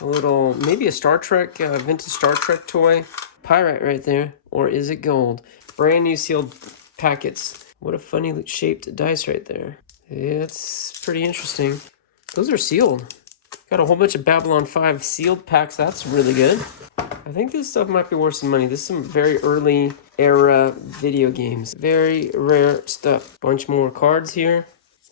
A little, maybe a Star Trek, vintage Star Trek toy. Pyrite right there. Or is it gold? Brand new sealed packets. What a funny shaped dice right there. It's pretty interesting. Those are sealed. Got a whole bunch of Babylon 5 sealed packs. That's really good. I think this stuff might be worth some money. This is some very early era video games. Very rare stuff. Bunch more cards here.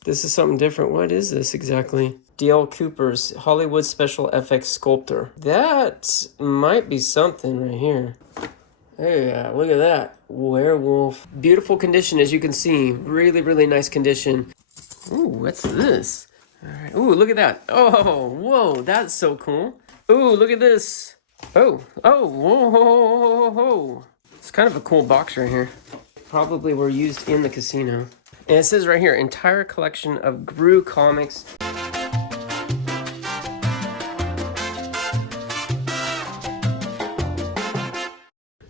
This is something different. What is this exactly? D.L. Cooper's Hollywood Special FX Sculptor. That might be something right here. Hey, look at that. Werewolf. Beautiful condition, as you can see. Really, really nice condition. Ooh, what's this? All right. Ooh, look at that. Oh, whoa, that's so cool. Ooh, look at this. Oh, whoa, whoa, whoa, whoa. It's kind of a cool box right here. Probably were used in the casino. And it says right here, entire collection of Gru comics.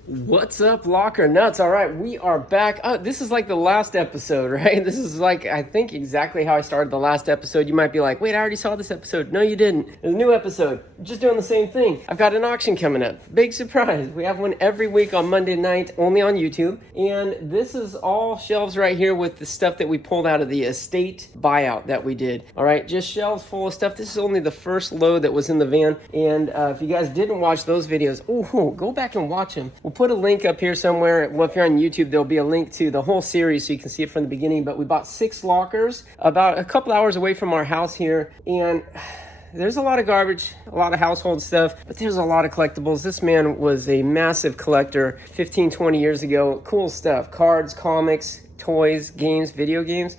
What's up, Locker Nuts? All right, we are back. Oh, this is like the last episode, right? This is like, I think, exactly how I started the last episode. You might be like, wait, I already saw this episode. No, you didn't. It's a new episode. Just doing the same thing. I've got an auction coming up. Big surprise. We have one every week on Monday night, only on YouTube. And this is all shelves right here with the stuff that we pulled out of the estate buyout that we did. All right, just shelves full of stuff. This is only the first load that was in the van. And if you guys didn't watch those videos, go back and watch them. We'll put a link up here somewhere. Well, if you're on YouTube, there'll be a link to the whole series so you can see it from the beginning. But we bought 6 lockers about a couple hours away from our house here, and there's a lot of garbage, a lot of household stuff, but there's a lot of collectibles. This man was a massive collector 15, 20 years ago. Cool stuff, cards, comics, toys, games, video games.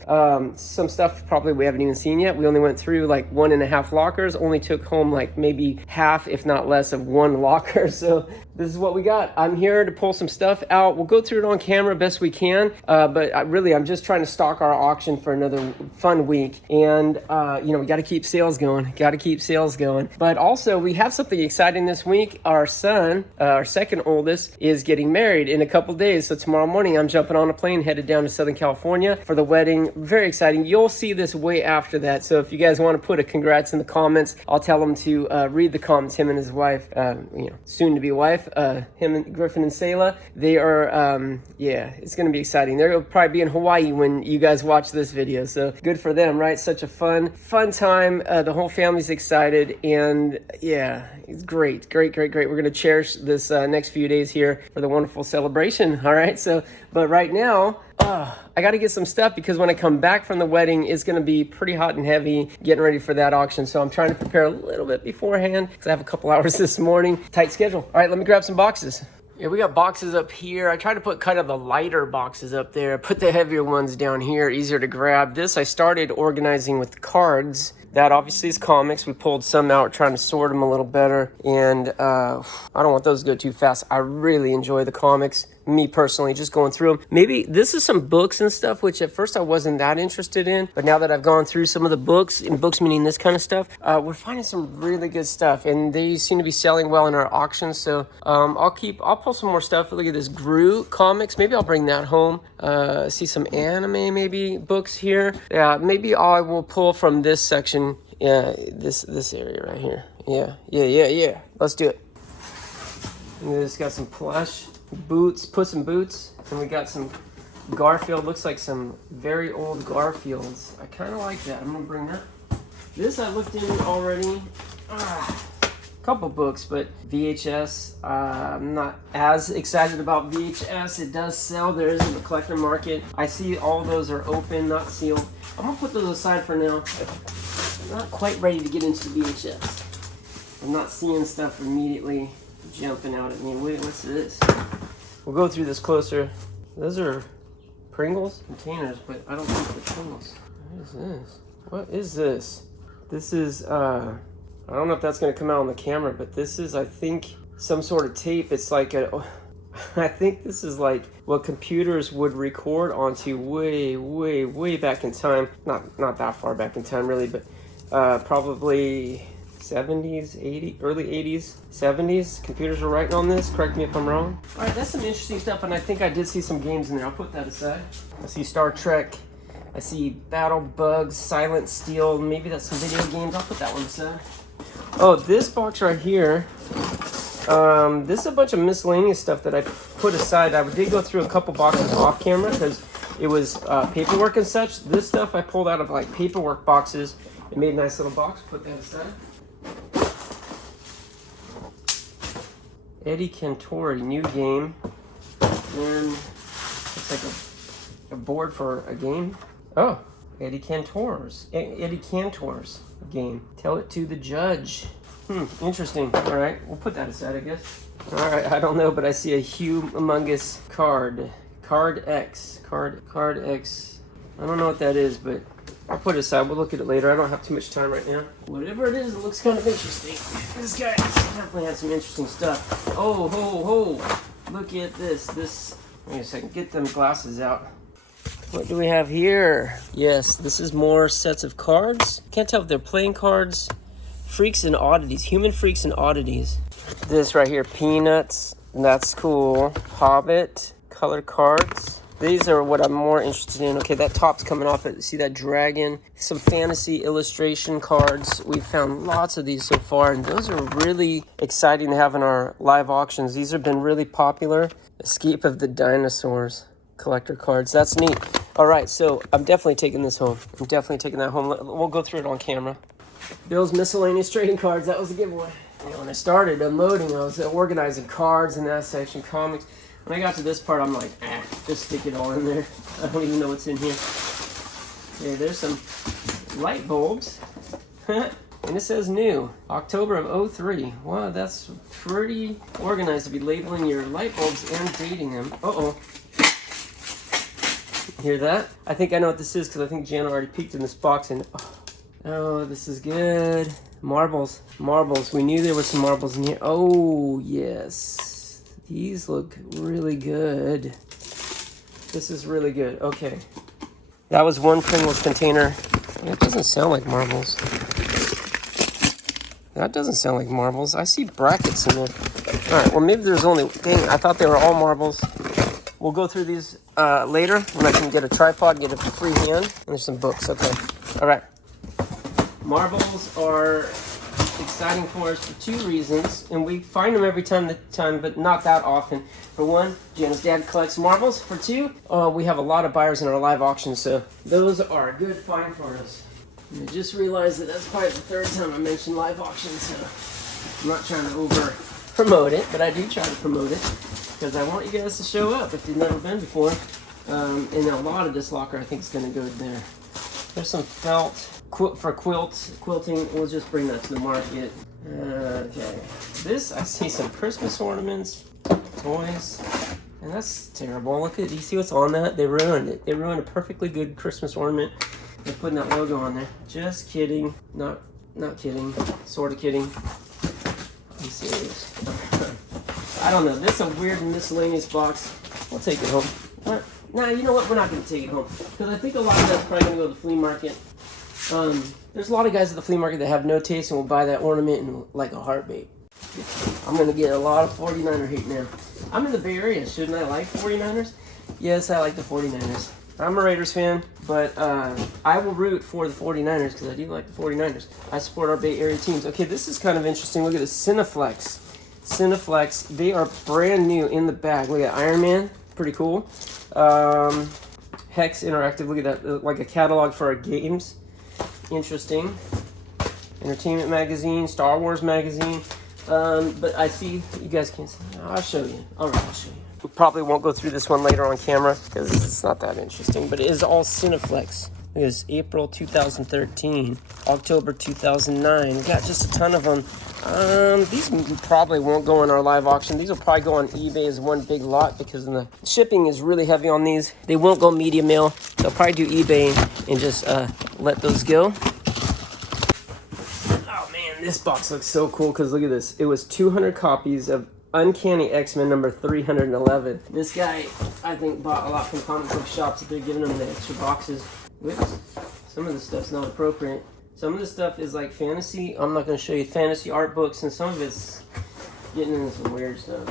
Some stuff probably we haven't even seen yet. We only went through like 1.5 lockers, only took home like maybe half, if not less, of 1 locker. So this is what we got. I'm here to pull some stuff out. We'll go through it on camera best we can, but I'm just trying to stock our auction for another fun week. And, we got to keep sales going. But also, we have something exciting this week. Our son, our second oldest, is getting married in a couple days. So tomorrow morning, I'm jumping on a plane, headed down to Southern California for the wedding. Very exciting. You'll see this way after that. So if you guys want to put a congrats in the comments, I'll tell them to read the comments. Him and his wife, soon to be wife, him and Griffin and Sayla, they are, it's going to be exciting. They'll probably be in Hawaii when you guys watch this video. So good for them, right? Such a fun time. The whole family's excited, and yeah, it's great. We're going to cherish this next few days here for the wonderful celebration. All right. So, but right now, I got to get some stuff because when I come back from the wedding, it's going to be pretty hot and heavy getting ready for that auction. So I'm trying to prepare a little bit beforehand because I have a couple hours this morning. Tight schedule. All right, let me grab some boxes. Yeah, we got boxes up here. I tried to put kind of the lighter boxes up there, put the heavier ones down here, easier to grab. This I started organizing with cards. That obviously is comics. We pulled some out, trying to sort them a little better. And I don't want those to go too fast. I really enjoy the comics. Me personally, just going through them. Maybe this is some books and stuff, which at first I wasn't that interested in. But now that I've gone through some of the books, and books meaning this kind of stuff, we're finding some really good stuff. And they seem to be selling well in our auctions. So I'll pull some more stuff. Look at this Gru comics. Maybe I'll bring that home. See some anime maybe books here. Yeah, maybe I will pull from this section. Yeah, this area right here. Yeah. Let's do it. And this got some plush boots, Puss in Boots, and we got some Garfield. Looks like some very old Garfields. I kind of like that. I'm gonna bring that. This I looked in already. Couple books, but VHS. I'm not as excited about VHS. It does sell. There is in the collector market. I see all those are open, not sealed. I'm gonna put those aside for now. I'm not quite ready to get into the VHS. I'm not seeing stuff immediately jumping out at me. Wait, what's this? We'll go through this closer. Those are Pringles containers, but I don't think they're Pringles. What is this? What is this? This is, I don't know if that's going to come out on the camera, but this is, I think, some sort of tape. It's like I think this is like what computers would record onto way back in time. Not that far back in time, really, but probably 70s, 80s, early 80s, 70s. Computers were writing on this. Correct me if I'm wrong. All right, that's some interesting stuff, and I think I did see some games in there. I'll put that aside. I see Star Trek. I see Battle Bugs, Silent Steel. Maybe that's some video games. I'll put that one aside. Oh, this box right here. This is a bunch of miscellaneous stuff that I put aside. I did go through a couple boxes off camera because it was paperwork and such. This stuff I pulled out of like paperwork boxes and made a nice little box. Put that aside. Eddie Cantori, new game. And it's like a board for a game. Oh, Eddie Cantor's game. Tell it to the judge. Interesting. All right, we'll put that aside, I guess. All right, I don't know, but I see a humongous card. Card X. Card X. I don't know what that is, but I'll put it aside. We'll look at it later. I don't have too much time right now. Whatever it is, it looks kind of interesting. This guy definitely has some interesting stuff. Oh, ho. Look at this. Wait a second. Get them glasses out. What do we have here? Yes, this is more sets of cards. Can't tell if they're playing cards. Freaks and oddities. Human freaks and oddities. This right here, Peanuts. That's cool. Hobbit. Color cards. These are what I'm more interested in. Okay, that top's coming off it. See that dragon? Some fantasy illustration cards. We've found lots of these so far, and those are really exciting to have in our live auctions. These have been really popular. Escape of the Dinosaurs collector cards. That's neat. All right, so I'm definitely taking this home. I'm definitely taking that home. We'll go through it on camera. Bill's Miscellaneous Trading Cards. That was a giveaway. When I started unloading, I was organizing cards in that section, comics. When I got to this part, I'm like, just stick it all in there. I don't even know what's in here. Okay, there's some light bulbs. And it says new, October of 03. Wow, that's pretty organized to be labeling your light bulbs and dating them. Uh-oh. Hear that? I think I know what this is because I think Jana already peeked in this box and oh, this is good. Marbles. We knew there were some marbles in here. Oh, yes. These look really good. This is really good. Okay. That was one Pringles container. That doesn't sound like marbles. That doesn't sound like marbles. I see brackets in there. All right, well, maybe there's only... Dang, I thought they were all marbles. We'll go through these later when I can get a tripod, get a free hand. And there's some books. Okay. All right. Marbles are exciting for us for two reasons, and we find them every time, but not that often. For one, Jana's dad collects marbles. For two, we have a lot of buyers in our live auctions, so those are a good find for us. And I just realized that that's probably the third time I mentioned live auctions, so I'm not trying to over promote it, but I do try to promote it because I want you guys to show up if you've never been before. And a lot of this locker I think is going to go there. There's some felt for quilting. We'll just bring that to the market. Okay. This, I see some Christmas ornaments, toys, and that's terrible. Look at, do you see what's on that? They ruined it. They ruined a perfectly good Christmas ornament. They're putting that logo on there. Just kidding. Not kidding. Sort of kidding. I'm serious. I don't know. This is a weird miscellaneous box. We'll take it home. Nah, you know what? We're not going to take it home. Because I think a lot of that's probably going to go to the flea market. There's a lot of guys at the flea market that have no taste and will buy that ornament in like a heartbeat. I'm going to get a lot of 49er hate now. I'm in the Bay Area. Shouldn't I like 49ers? Yes, I like the 49ers. I'm a Raiders fan, but I will root for the 49ers because I do like the 49ers. I support our Bay Area teams. Okay, this is kind of interesting. Look at this Cineflex. Cineflex. They are brand new in the bag. Look at Iron Man. Pretty cool. Hex Interactive. Look at that. Like a catalog for our games. Interesting. Entertainment magazine. Star Wars magazine. But I see you guys can't see. I'll show you. All right, I'll show you. We probably won't go through this one later on camera because it's not that interesting, but it is all Cineflex. It is April 2013, October 2009. We got just a ton of them. These probably won't go in our live auction. These will probably go on eBay as one big lot because the shipping is really heavy on these. They won't go media mail. They'll probably do eBay and just let those go. Oh man, this box looks so cool because look at this. It was 200 copies of Uncanny X-Men number 311. This guy, I think, bought a lot from comic book shops that they're giving him the extra boxes. Whoops. Some of this stuff's not appropriate. Some of this stuff is like fantasy. I'm not going to show you fantasy art books, and some of it's getting into some weird stuff.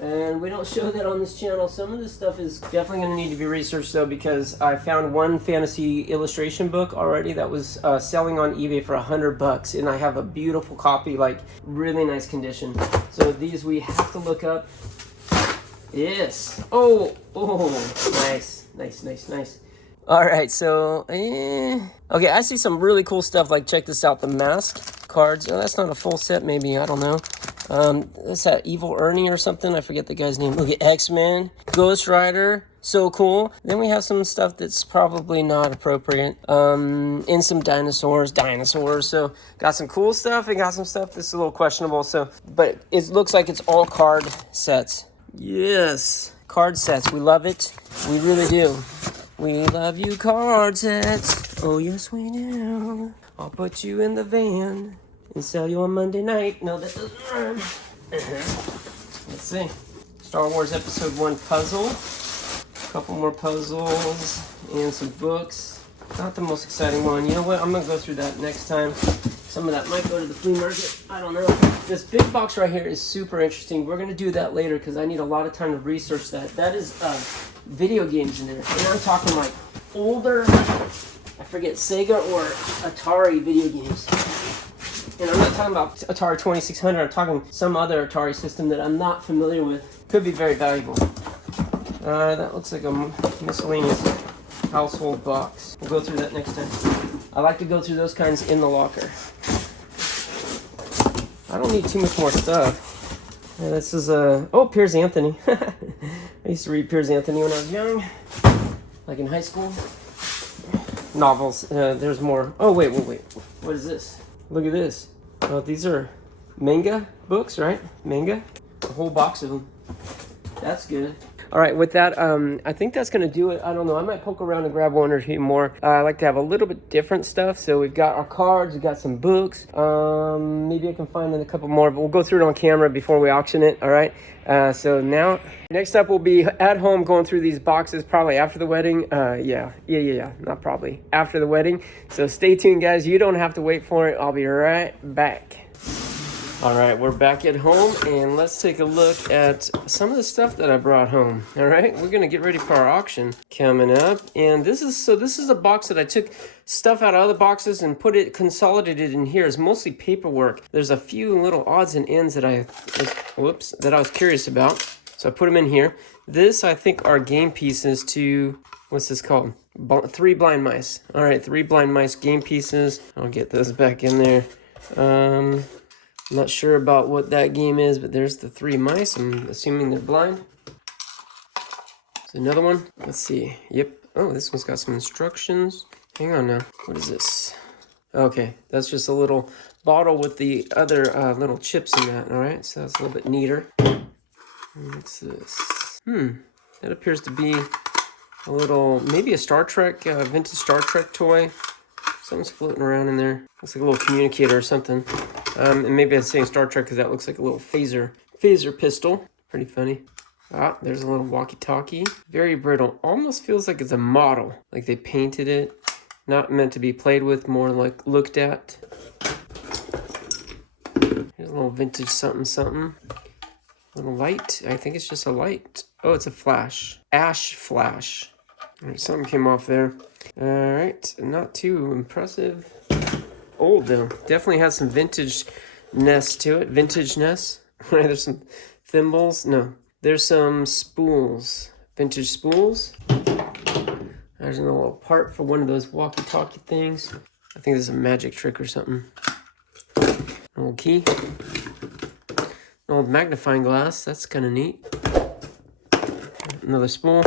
And we don't show that on this channel. Some of this stuff is definitely going to need to be researched though, because I found one fantasy illustration book already that was selling on eBay for $100, and I have a beautiful copy, like really nice condition. So these we have to look up. Yes. Oh, nice. All right, so okay, I see some really cool stuff. Like, check this out, the mask cards. Oh, that's not a full set, maybe, I don't know. That's that Evil Ernie or something. I forget the guy's name. Look at X-Men, Ghost Rider. So cool. Then we have some stuff that's probably not appropriate. And some dinosaurs. So got some cool stuff and got some stuff that's a little questionable. So, but it looks like it's all card sets. Yes, card sets. We love it. We really do. We love you, card sets. Oh, yes, we do. I'll put you in the van and sell you on Monday night. No, that doesn't rhyme. Let's see. Star Wars Episode 1 puzzle. A couple more puzzles and some books. Not the most exciting one. You know what? I'm going to go through that next time. Some of that might go to the flea market. I don't know. This big box right here is super interesting. We're going to do that later because I need a lot of time to research that. That is video games in there. And I'm talking like older, I forget, Sega or Atari video games. And I'm not talking about Atari 2600. I'm talking some other Atari system that I'm not familiar with. Could be very valuable. That looks like a miscellaneous household box. We'll go through that next time. I like to go through those kinds in the locker. I don't need too much more stuff. This is Piers Anthony. I used to read Piers Anthony when I was young, like in high school. Novels. There's more. Oh, wait. What is this? Look at this. Oh, these are manga books, right? Manga. A whole box of them. That's good. All right, with that, I think that's going to do it. I don't know. I might poke around and grab one or two more. I like to have a little bit different stuff. So we've got our cards. We've got some books. Maybe I can find a couple more, but we'll go through it on camera before we auction it. All right. So now, next up, we'll be at home going through these boxes probably after the wedding. Yeah. Not probably. After the wedding. So stay tuned, guys. You don't have to wait for it. I'll be right back. All right, we're back at home, and let's take a look at some of the stuff that I brought home. All right, we're gonna get ready for our auction coming up, and this is a box that I took stuff out of other boxes and consolidated in here. It's mostly paperwork. There's a few little odds and ends that I was curious about, so I put them in here. This, I think, are game pieces to, what's this called? 3 blind mice. All right, 3 blind mice game pieces. I'll get those back in there. I'm not sure about what that game is, but there's the 3 mice. I'm assuming they're blind. There's another one. Let's see. Yep. Oh, this one's got some instructions. Hang on now. What is this? Okay, that's just a little bottle with the other little chips in that. All right, so that's a little bit neater. What's this? That appears to be a little, maybe a Star Trek, vintage Star Trek toy. Something's floating around in there. Looks like a little communicator or something. And maybe I'm saying Star Trek because that looks like a little phaser pistol. Pretty funny. Ah, there's a little walkie-talkie. Very brittle. Almost feels like it's a model. Like they painted it. Not meant to be played with, more like looked at. Here's a little vintage something. Little light. I think it's just a light. Oh, it's a flash. Ash flash. All right, something came off there. All right, not too impressive. Old though, definitely has some vintage-ness to it. Vintage-ness. There's some thimbles. No, there's some spools. Vintage spools. There's a little part for one of those walkie-talkie things. I think this is a magic trick or something. An old key. An old magnifying glass. That's kind of neat. Another spool.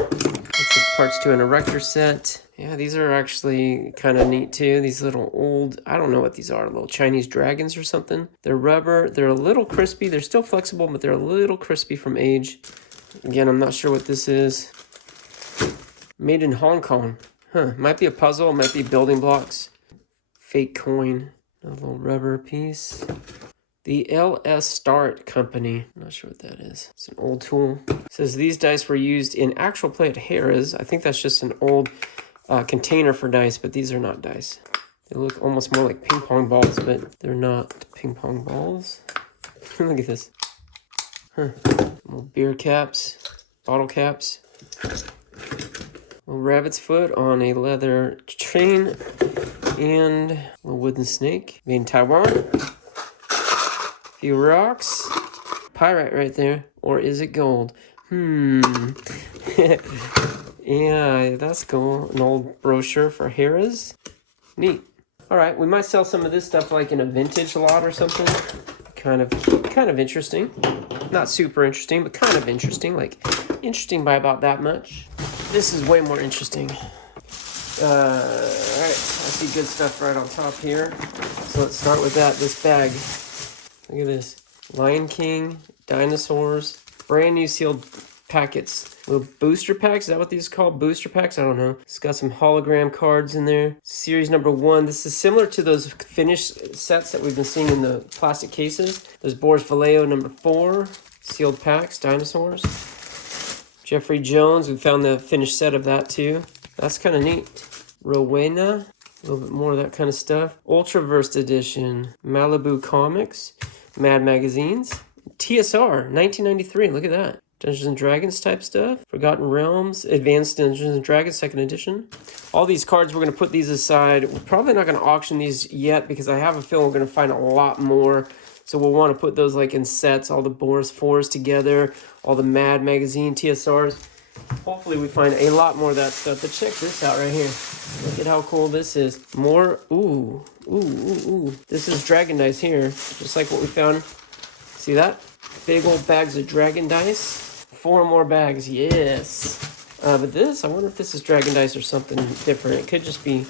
Parts to an erector set. Yeah, these are actually kind of neat too. These little old, I don't know what these are, little Chinese dragons or something. They're rubber. They're a little crispy. They're still flexible, but they're a little crispy from age. Again, I'm not sure what this is. Made in Hong Kong. Might be a puzzle. Might be building blocks. Fake coin. A little rubber piece. The LS Start Company. I'm not sure what that is. It's an old tool. It says these dice were used in actual play at Harrah's. I think that's just an old container for dice, but these are not dice. They look almost more like ping pong balls, but they're not ping pong balls. Look at this. Huh. Little beer caps, bottle caps. Little rabbit's foot on a leather chain. And a little wooden snake. Made in Taiwan. A few rocks. Pyrite right there. Or is it gold? Yeah, that's cool. An old brochure for Harrah's. Neat. Alright, we might sell some of this stuff like in a vintage lot or something. Kind of interesting. Not super interesting, but kind of interesting. Like, interesting by about that much. This is way more interesting. Alright, I see good stuff right on top here. So let's start with that. This bag. Look at this. Lion King, dinosaurs, brand new sealed packets. Little booster packs. Is that what these are called? Booster packs? I don't know. It's got some hologram cards in there. Series number 1. This is similar to those finished sets that we've been seeing in the plastic cases. There's Boris Vallejo number 4. Sealed packs, dinosaurs. Jeffrey Jones. We found the finished set of that too. That's kind of neat. Rowena. A little bit more of that kind of stuff. Ultraverse edition. Malibu Comics. Mad Magazines. TSR, 1993. Look at that. Dungeons and Dragons type stuff. Forgotten Realms. Advanced Dungeons and Dragons 2nd edition. All these cards, we're going to put these aside. We're probably not going to auction these yet because I have a feeling we're going to find a lot more. So we'll want to put those like in sets. All the Boris 4s together. All the Mad Magazine TSRs. Hopefully we find a lot more of that stuff. But check this out right here. Look at how cool this is. More. Ooh. This is dragon dice here. Just like what we found. See that? Big old bags of dragon dice. 4 more bags. Yes. But this, I wonder if this is dragon dice or something different. It could just be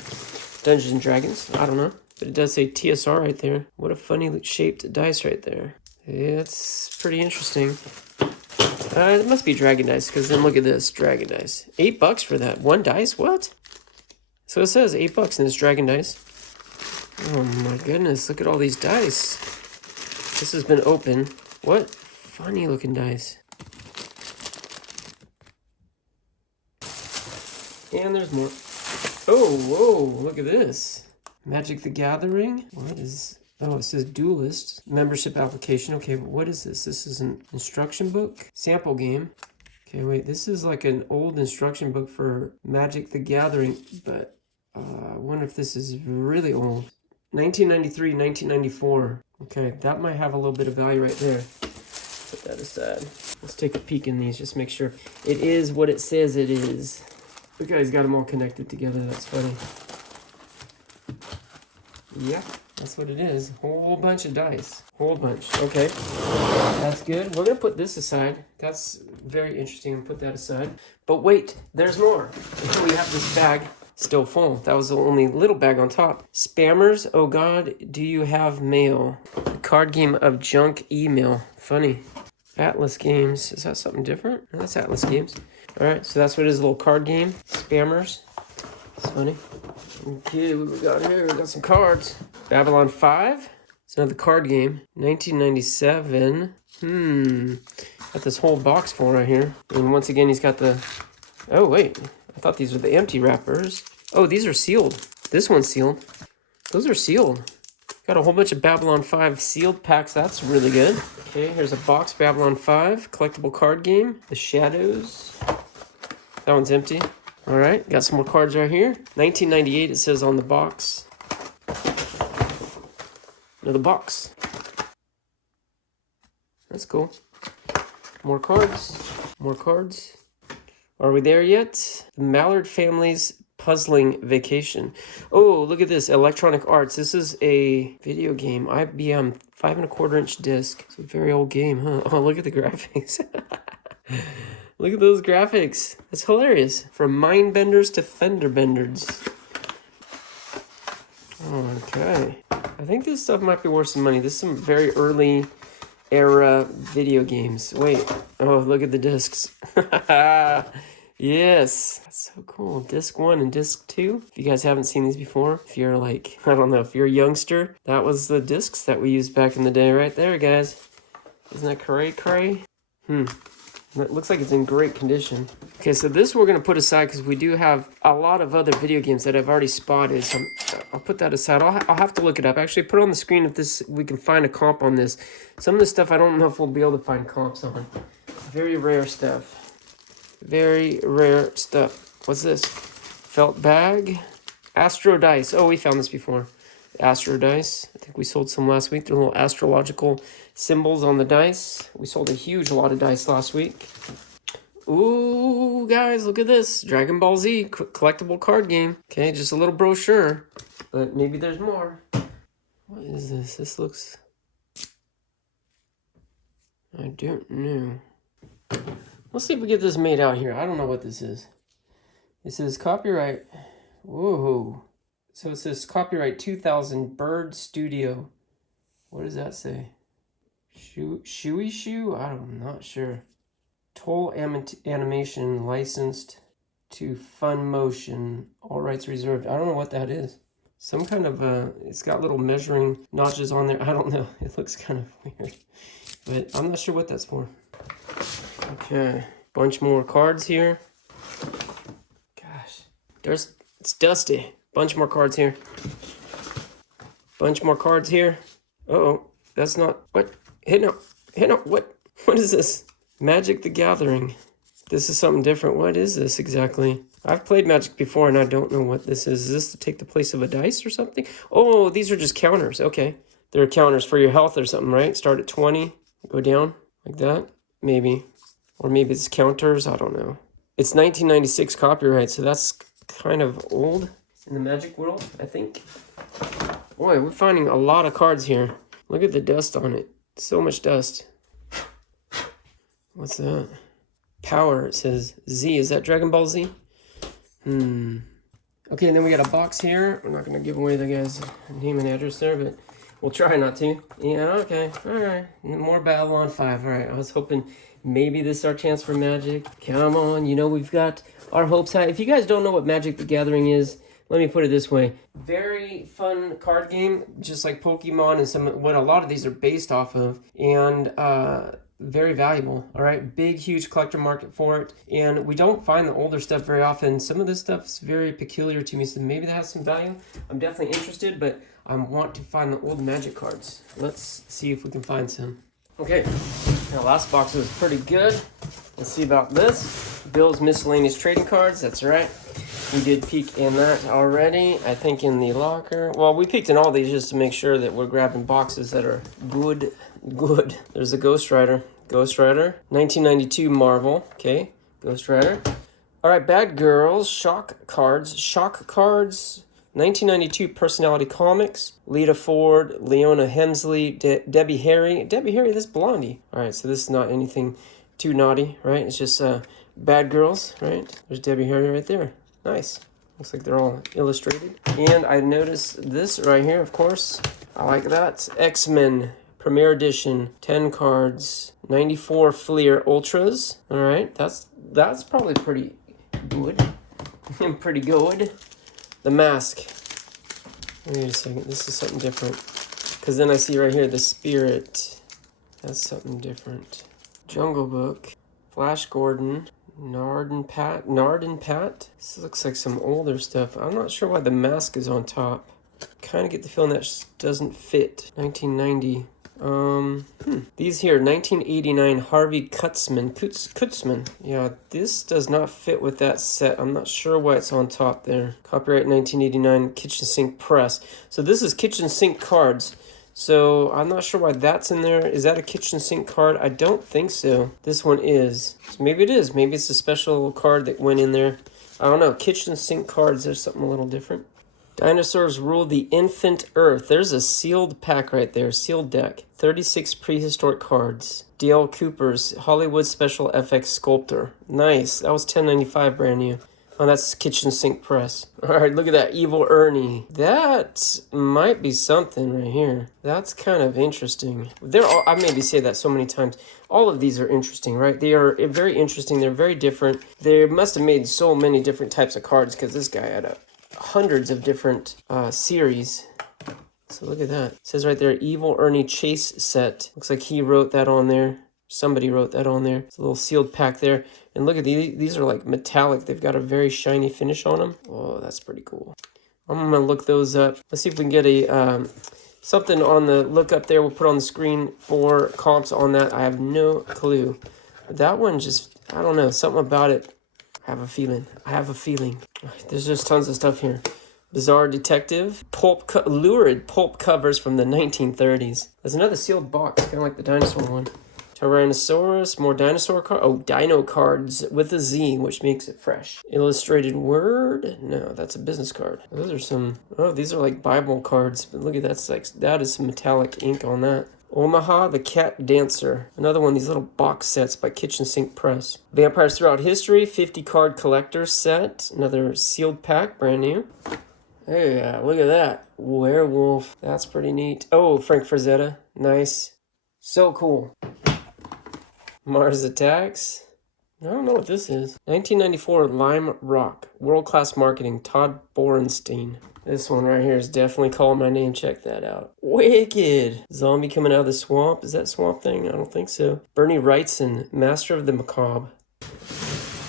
Dungeons and Dragons. I don't know. But it does say TSR right there. What a funny shaped dice right there. It's pretty interesting. It must be dragon dice, because then look at this, dragon dice. $8 for that. 1 dice? What? So it says $8 and it's dragon dice. Oh my goodness, look at all these dice. This has been open. What funny looking dice. And there's more. Oh, whoa, look at this. Magic the Gathering. What is... Oh, it says Duelist. Membership application. Okay, but what is this? This is an instruction book. Sample game. Okay, wait. This is like an old instruction book for Magic the Gathering. But I wonder if this is really old. 1993, 1994. Okay, that might have a little bit of value right there. Put that aside. Let's take a peek in these. Just make sure it is what it says it is. Look at, he's got them all connected together. That's funny. Yeah. That's what it is. Whole bunch of dice. Whole bunch. Okay. That's good. We're going to put this aside. That's very interesting. And put that aside. But wait, there's more. We have this bag still full. That was the only little bag on top. Spammers. Oh God, do you have mail? The card game of junk email. Funny. Atlas Games. Is that something different? No, that's Atlas Games. All right. So that's what it is. A little card game. Spammers. It's funny. Okay, what we got here? We got some cards. Babylon 5. It's another card game. 1997. Got this whole box full right here. And once again, he's got the... Oh, wait. I thought these were the empty wrappers. Oh, these are sealed. This one's sealed. Those are sealed. Got a whole bunch of Babylon 5 sealed packs. That's really good. Okay, here's a box. Babylon 5. Collectible card game. The Shadows. That one's empty. All right, got some more cards right here. 1998, it says on the box. Another box. That's cool. More cards. More cards. Are we there yet? The Mallard Family's Puzzling Vacation. Oh, look at this. Electronic Arts. This is a video game. IBM 5.25-inch disc. It's a very old game, huh? Oh, look at the graphics. Look at those graphics. That's hilarious. From Mindbenders to Fenderbenders. Okay. I think this stuff might be worth some money. This is some very early era video games. Wait. Oh, look at the discs. Yes. That's so cool. Disc 1 and Disc 2. If you guys haven't seen these before, if you're like, I don't know, if you're a youngster, that was the discs that we used back in the day right there, guys. Isn't that cray-cray? It looks like it's in great condition. Okay, so this we're going to put aside because we do have a lot of other video games that I've already spotted. So I'll put that aside. I'll have to look it up. Actually, put it on the screen if we can find a comp on this. Some of the stuff I don't know if we'll be able to find comps on. Very rare stuff. Very rare stuff. What's this? Felt bag. Astro dice. Oh, we found this before. Astro dice. I think we sold some last week. They're little astrological symbols on the dice. We sold a huge lot of dice last week. Ooh, guys, look at this. Dragon Ball Z collectible card game. Okay, just a little brochure, but maybe there's more. What is this? This looks... I don't know. Let's see if we get this made out here. I don't know what this is. It says copyright. Whoa. So it says copyright 2000 Bird Studio. What does that say? Shoey Shoe? I'm not sure. Toll animation licensed to Fun Motion. All rights reserved. I don't know what that is. Some kind of, it's got little measuring notches on there. I don't know. It looks kind of weird. But I'm not sure what that's for. Okay. Bunch more cards here. Gosh. It's dusty. Bunch more cards here. Bunch more cards here. Uh-oh. That's not... What? Hit up. What is this? Magic the Gathering. This is something different. What is this exactly? I've played Magic before and I don't know what this is. Is this to take the place of a dice or something? Oh, these are just counters. Okay. They're counters for your health or something, right? Start at 20. Go down like that. Maybe. Or maybe it's counters. I don't know. It's 1996 copyright, so that's kind of old in the Magic world, I think. Boy, we're finding a lot of cards here. Look at the dust on it. So much dust. What's that? Power, it says Z. Is that Dragon Ball Z? Okay, and then we got a box here. We're not going to give away the guy's name and address there, but we'll try not to. Yeah, okay. All right. More Babylon 5. All right. I was hoping maybe this is our chance for Magic. Come on. You know, we've got our hopes high. If you guys don't know what Magic the Gathering is, let me put it this way. Very fun card game, just like Pokemon and what a lot of these are based off of. And very valuable. All right. Big, huge collector market for it. And we don't find the older stuff very often. Some of this stuff's very peculiar to me, so maybe that has some value. I'm definitely interested, but I want to find the old Magic cards. Let's see if we can find some. Okay. Our last box was pretty good. Let's see about this. Bill's Miscellaneous Trading Cards. That's right. We did peek in that already. I think in the locker. Well, we peeked in all these just to make sure that we're grabbing boxes that are good. There's a Ghost Rider. 1992 Marvel. Okay. Ghost Rider. All right. Bad Girls. Shock Cards. 1992 Personality Comics. Lita Ford. Leona Hemsley. Debbie Harry. This Blondie. All right. So this is not anything too naughty, right? It's just Bad Girls, right? There's Debbie Harry right there. Nice. Looks like they're all illustrated. And I noticed this right here, of course. I like that. X-Men Premier Edition, 10 cards, 94 Fleer Ultras. All right, that's probably pretty good. Pretty good. The Mask. Wait a second, this is something different. Because then I see right here the Spirit. That's something different. Jungle Book, Flash Gordon. Nard and Pat. This looks like some older stuff. I'm not sure why the mask is on top. Kind of get the feeling that doesn't fit. 1990. These here, 1989 Harvey Kutzman. Yeah, this does not fit with that set. I'm not sure why it's on top there. Copyright 1989 Kitchen Sink Press. So this is kitchen sink cards. So I'm not sure why that's in there. Is that a kitchen sink card? I don't think so. This one is. So maybe it is. Maybe it's a special card that went in there. I don't know. Kitchen sink cards. There's something a little different. Dinosaurs Rule the Infant Earth. There's a sealed pack right there. Sealed deck. 36 prehistoric cards. D.L. Cooper's Hollywood Special FX Sculptor. Nice. That was $10.95 brand new. Oh, that's Kitchen Sink Press. All right, look at that. Evil Ernie. That might be something right here. That's kind of interesting. I maybe say that so many times. All of these are interesting, right? They are very interesting. They're very different. They must have made so many different types of cards because this guy had hundreds of different series. So look at that. It says right there, Evil Ernie Chase Set. Looks like he wrote that on there. Somebody wrote that on there. It's a little sealed pack there. And look at these are like metallic. They've got a very shiny finish on them. Oh, that's pretty cool. I'm gonna look those up. Let's see if we can get a something on the look up there. We'll put on the screen for comps on that. I have no clue. But that one just, I don't know, something about it. I have a feeling. There's just tons of stuff here. Bizarre Detective, lurid pulp covers from the 1930s. There's another sealed box, kind of like the dinosaur one. Tyrannosaurus, more dinosaur cards. Oh, dino cards with a Z, which makes it fresh. Illustrated Word. No, that's a business card. Those are some. Oh, these are like Bible cards. But look at that. That is some metallic ink on that. Omaha the Cat Dancer. Another one of these little box sets by Kitchen Sink Press. Vampires Throughout History, 50 card collector set. Another sealed pack, brand new. Hey, look at that. Werewolf. That's pretty neat. Oh, Frank Frazetta. Nice. So cool. Mars Attacks. I don't know what this is. 1994 Lime Rock. World-class marketing. Todd Borenstein. This one right here is definitely calling my name. Check that out. Wicked. Zombie coming out of the swamp. Is that Swamp Thing? I don't think so. Bernie Wrightson. Master of the Macabre.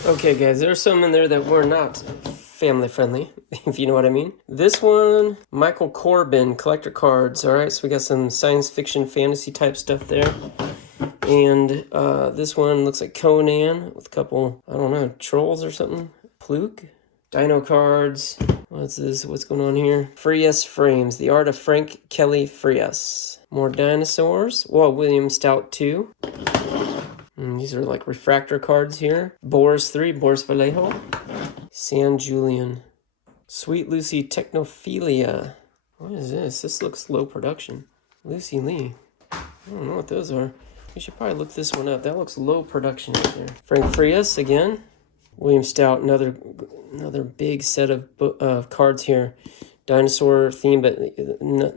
Okay, guys. There's some in there that were not family friendly, if you know what I mean. This one, Michael Corbin. Collector cards. All right, so we got some science fiction fantasy type stuff there. And this one looks like Conan with a couple, I don't know, trolls or something. Pluke. Dino cards. What's this? What's going on here? Frias Frames. The Art of Frank Kelly Frias. More dinosaurs. Whoa, William Stout 2. These are like refractor cards here. Boris 3. Boris Vallejo. San Julian. Sweet Lucy Technophilia. What is this? This looks low production. Lucy Lee. I don't know what those are. We should probably look this one up. That looks low production right there. Frank Frias again. William Stout, another big set of cards here. Dinosaur theme, but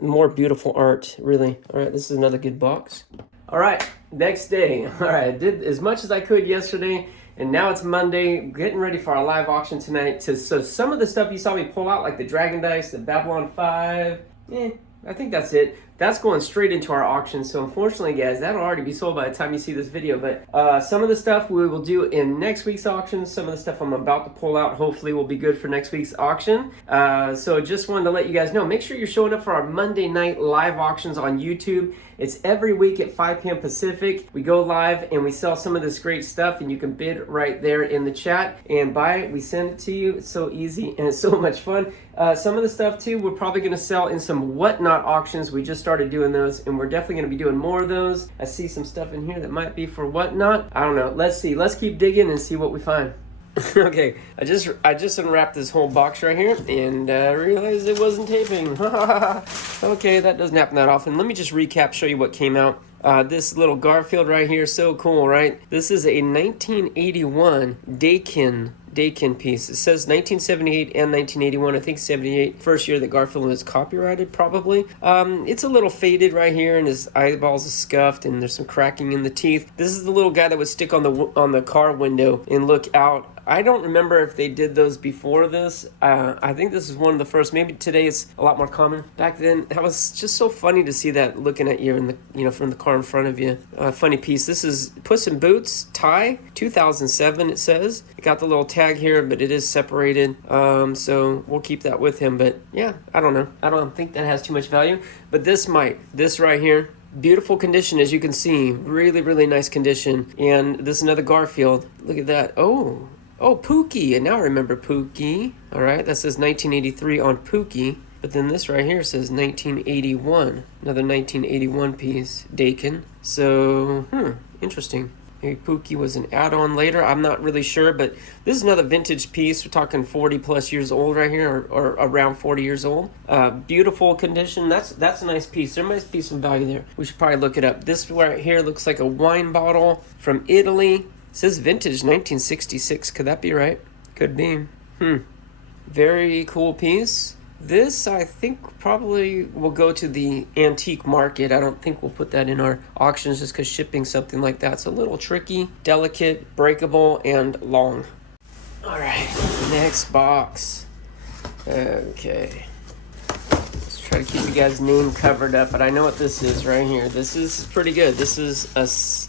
more beautiful art, really. All right, this is another good box. All right, next day. All right, I did as much as I could yesterday, and now it's Monday, getting ready for our live auction tonight. So some of the stuff you saw me pull out, like the Dragon Dice, the Babylon 5, I think that's it. That's going straight into our auction. So unfortunately, guys, that'll already be sold by the time you see this video. But some of the stuff we will do in next week's auction. Some of the stuff I'm about to pull out hopefully will be good for next week's auction. So just wanted to let you guys know, make sure you're showing up for our Monday night live auctions on YouTube. It's every week at 5 p.m. Pacific. We go live and we sell some of this great stuff, and you can bid right there in the chat and buy it. We send it to you. It's so easy and it's so much fun. Some of the stuff too, we're probably going to sell in some whatnot auctions. We just started doing those, and we're definitely going to be doing more of those. I see some stuff in here that might be for whatnot. I don't know. Let's see. Let's keep digging and see what we find. Okay, I just unwrapped this whole box right here and realized it wasn't taping. Okay, that doesn't happen that often. Let me just recap, show you what came out. This little Garfield right here, so cool, right? This is a 1981 Dakin piece. It says 1978 and 1981. I think 78, first year that Garfield was copyrighted, probably. It's a little faded right here, and his eyeballs are scuffed, and there's some cracking in the teeth. This is the little guy that would stick on the car window and look out. I don't remember if they did those before this. I think this is one of the first. Maybe today it's a lot more common. Back then, that was just so funny to see that looking at you in the from the car in front of you. Funny piece. This is Puss in Boots tie, 2007. It says it got the little tag here, but it is separated. So we'll keep that with him. But yeah, I don't know. I don't think that has too much value. But this might. This right here. Beautiful condition, as you can see. Really, really nice condition. And this is another Garfield. Look at that. Oh, Pookie. And now I remember Pookie. All right, that says 1983 on Pookie. But then this right here says 1981. Another 1981 piece, Dakin. So, interesting. Maybe Pookie was an add-on later. I'm not really sure, but this is another vintage piece. We're talking 40 plus years old right here, or around 40 years old. Beautiful condition. That's a nice piece. There might be some value there. We should probably look it up. This right here looks like a wine bottle from Italy. It says vintage 1966. Could that be right? Could be. Very cool piece. This, I think, probably will go to the antique market. I don't think we'll put that in our auctions just because shipping something like that's a little tricky, delicate, breakable, and long. All right, next box. Okay. Let's try to keep you guys' name covered up, but I know what this is right here. This is pretty good. This is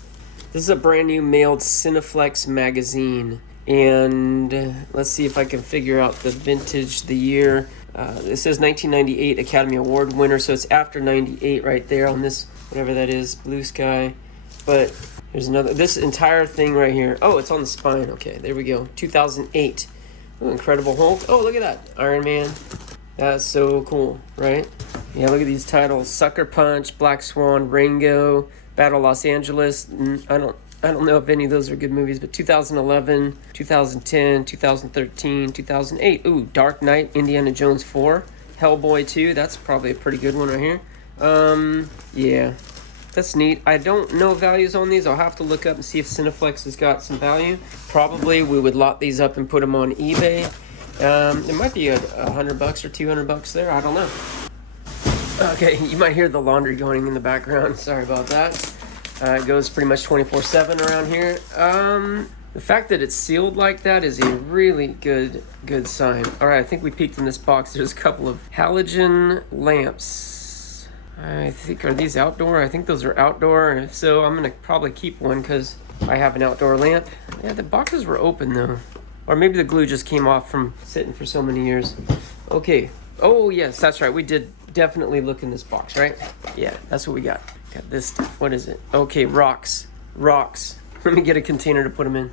This is a brand new mailed Cineflex magazine. And let's see if I can figure out the vintage, the year. It says 1998 Academy Award winner, so it's after 98 right there on this, whatever that is, blue sky. But there's another, this entire thing right here. Oh, it's on the spine. Okay, there we go. 2008. Ooh, Incredible Hulk. Oh, look at that. Iron Man. That's so cool, right? Yeah, look at these titles. Sucker Punch, Black Swan, Rango, Battle Los Angeles. I don't know if any of those are good movies, but 2011, 2010, 2013, 2008. Ooh, Dark Knight, Indiana Jones 4, Hellboy 2. That's probably a pretty good one right here. Yeah, that's neat. I don't know values on these. I'll have to look up and see if Cineflex has got some value. Probably we would lot these up and put them on eBay. It might be $100 or $200 there. I don't know. Okay, you might hear the laundry going in the background. Sorry about that. It goes pretty much 24/7 around here. The fact that it's sealed like that is a really good sign. All right, I think we peeked in this box. There's a couple of halogen lamps. I think, are these outdoor? I think those are outdoor. And if so, I'm gonna probably keep one because I have an outdoor lamp. Yeah, the boxes were open though. Or maybe the glue just came off from sitting for so many years. Okay. Oh yes, that's right. We did definitely look in this box, right? Yeah, that's what we got. Got this stuff. What is it? Okay, rocks. Rocks. Let me get a container to put them in.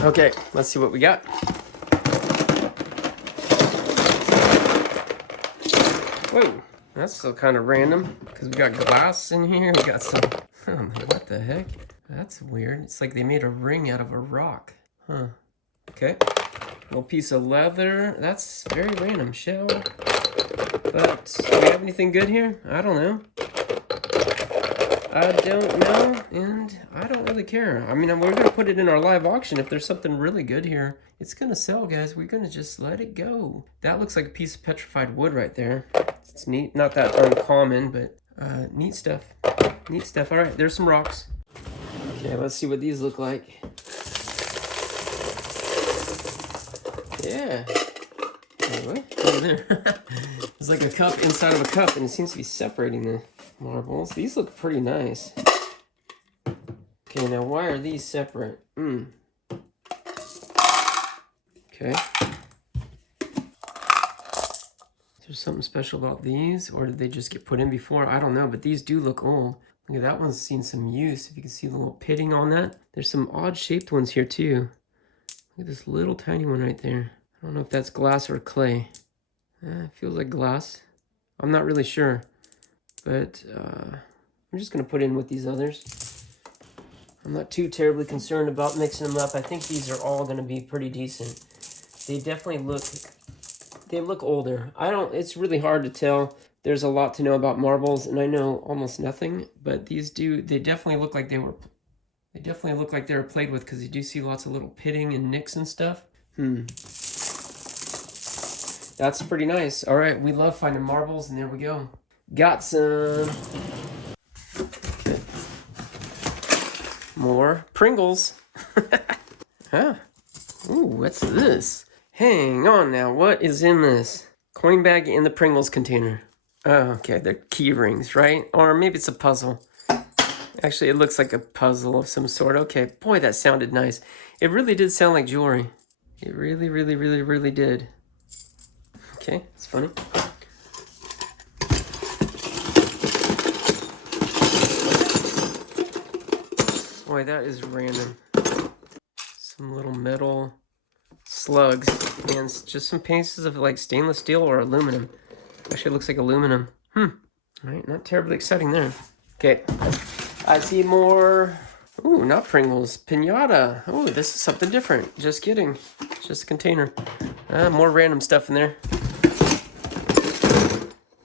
Okay, let's see what we got. Whoa, that's still kind of random because we got glass in here. We got some. What the heck? That's weird. It's like they made a ring out of a rock. Huh. Okay. Little piece of leather. That's very random, shell. But do we have anything good here? I don't know. I don't know, and I don't really care. I mean, we're going to put it in our live auction. If there's something really good here, it's going to sell, guys. We're going to just let it go. That looks like a piece of petrified wood right there. It's neat. Not that uncommon, but neat stuff. Neat stuff. All right, there's some rocks. Okay, let's see what these look like. Yeah. Wait, what? Over there. It's like a cup inside of a cup, and it seems to be separating the marbles. These look pretty nice. Okay, now why are these separate? Okay. Is there something special about these, or did they just get put in before? I don't know, but these do look old. Look at that one's seen some use. If you can see the little pitting on that. There's some odd shaped ones here too. Look at this little tiny one right there. I don't know if that's glass or clay. It feels like glass. I'm not really sure. But I'm just going to put in with these others. I'm not too terribly concerned about mixing them up. I think these are all going to be pretty decent. They definitely look older. It's really hard to tell. There's a lot to know about marbles, and I know almost nothing. But these they definitely look like they were played with, because you do see lots of little pitting and nicks and stuff. That's pretty nice. All right, we love finding marbles, and there we go. Got some more Pringles. Huh. Ooh, what's this? Hang on now, what is in this? Coin bag in the Pringles container. Oh, okay, they're key rings, right? Or maybe it's a puzzle. Actually, it looks like a puzzle of some sort. Okay, boy, that sounded nice. It really did sound like jewelry. It really, really, really, really did. Okay, it's funny. Boy, that is random. Some little metal slugs and just some pieces of like stainless steel or aluminum. Actually, it looks like aluminum. All right, not terribly exciting there. Okay, I see more. Ooh, not Pringles. Pinata. Oh, this is something different. Just kidding. It's just a container. More random stuff in there.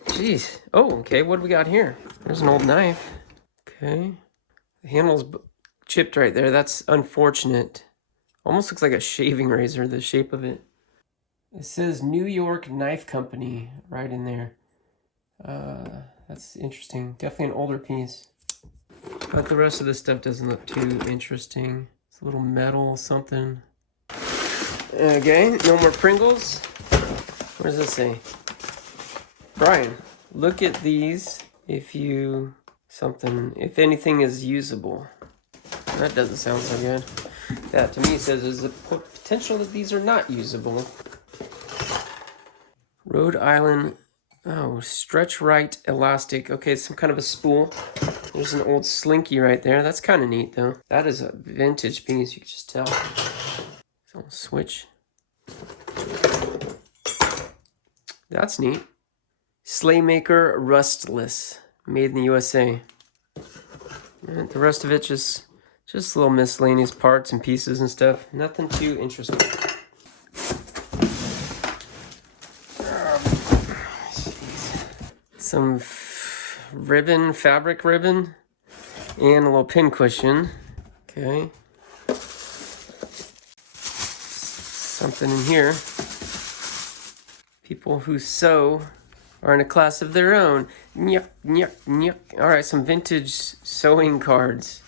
Jeez. Oh, okay, what do we got here? There's an old knife. Okay. The handle's chipped right there. That's unfortunate. Almost looks like a shaving razor, the shape of it. It says New York Knife Company right in there. That's interesting. Definitely an older piece. But the rest of this stuff doesn't look too interesting. It's a little metal something. Okay, no more Pringles. What does this say? Brian, look at these if anything is usable. That doesn't sound so good. That to me says there's a potential that these are not usable. Rhode Island, oh, stretch right elastic. Okay, it's some kind of a spool. There's an old slinky right there. That's kind of neat though. That is a vintage piece, you can just tell. So switch. That's neat. Slaymaker Rustless, made in the USA. And the rest of it just little miscellaneous parts and pieces and stuff. Nothing too interesting. Some ribbon, fabric ribbon, and a little pin cushion. Okay. Something in here. People who sew are in a class of their own. Nyuk, nyuk, nyuk. All right, some vintage sewing cards.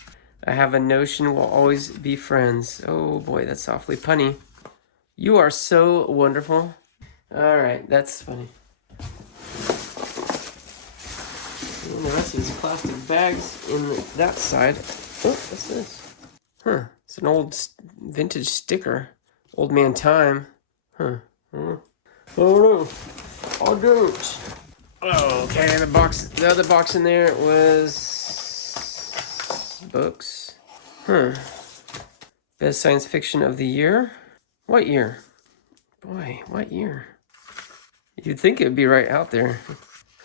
I have a notion we'll always be friends. Oh boy, that's awfully punny. You are so wonderful. All right, that's funny. And the rest of these plastic bags in that side. Oh, what's this? Huh, it's an old vintage sticker. Old man time. Huh. Oh no, I don't. Okay, the other box in there was books. Huh. Best science fiction of the year? What year? Boy, what year? You'd think it would be right out there.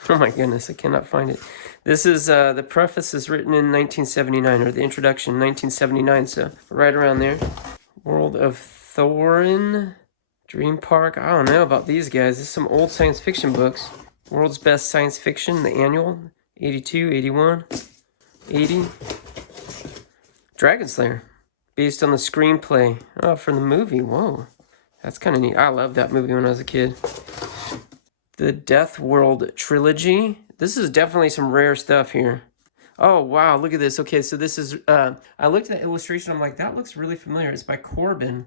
Oh my goodness, I cannot find it. This is, the preface is written in 1979, or the introduction, 1979, so right around there. World of Thorin, Dream Park, I don't know about these guys. This is some old science fiction books. World's Best Science Fiction, the annual, 82, 81, 80. Dragon Slayer, based on the screenplay. Oh, from the movie, whoa. That's kind of neat. I loved that movie when I was a kid. The Death World Trilogy. This is definitely some rare stuff here. Oh, wow, look at this. Okay, so this is, I looked at the illustration, I'm like, that looks really familiar. It's by Corbin.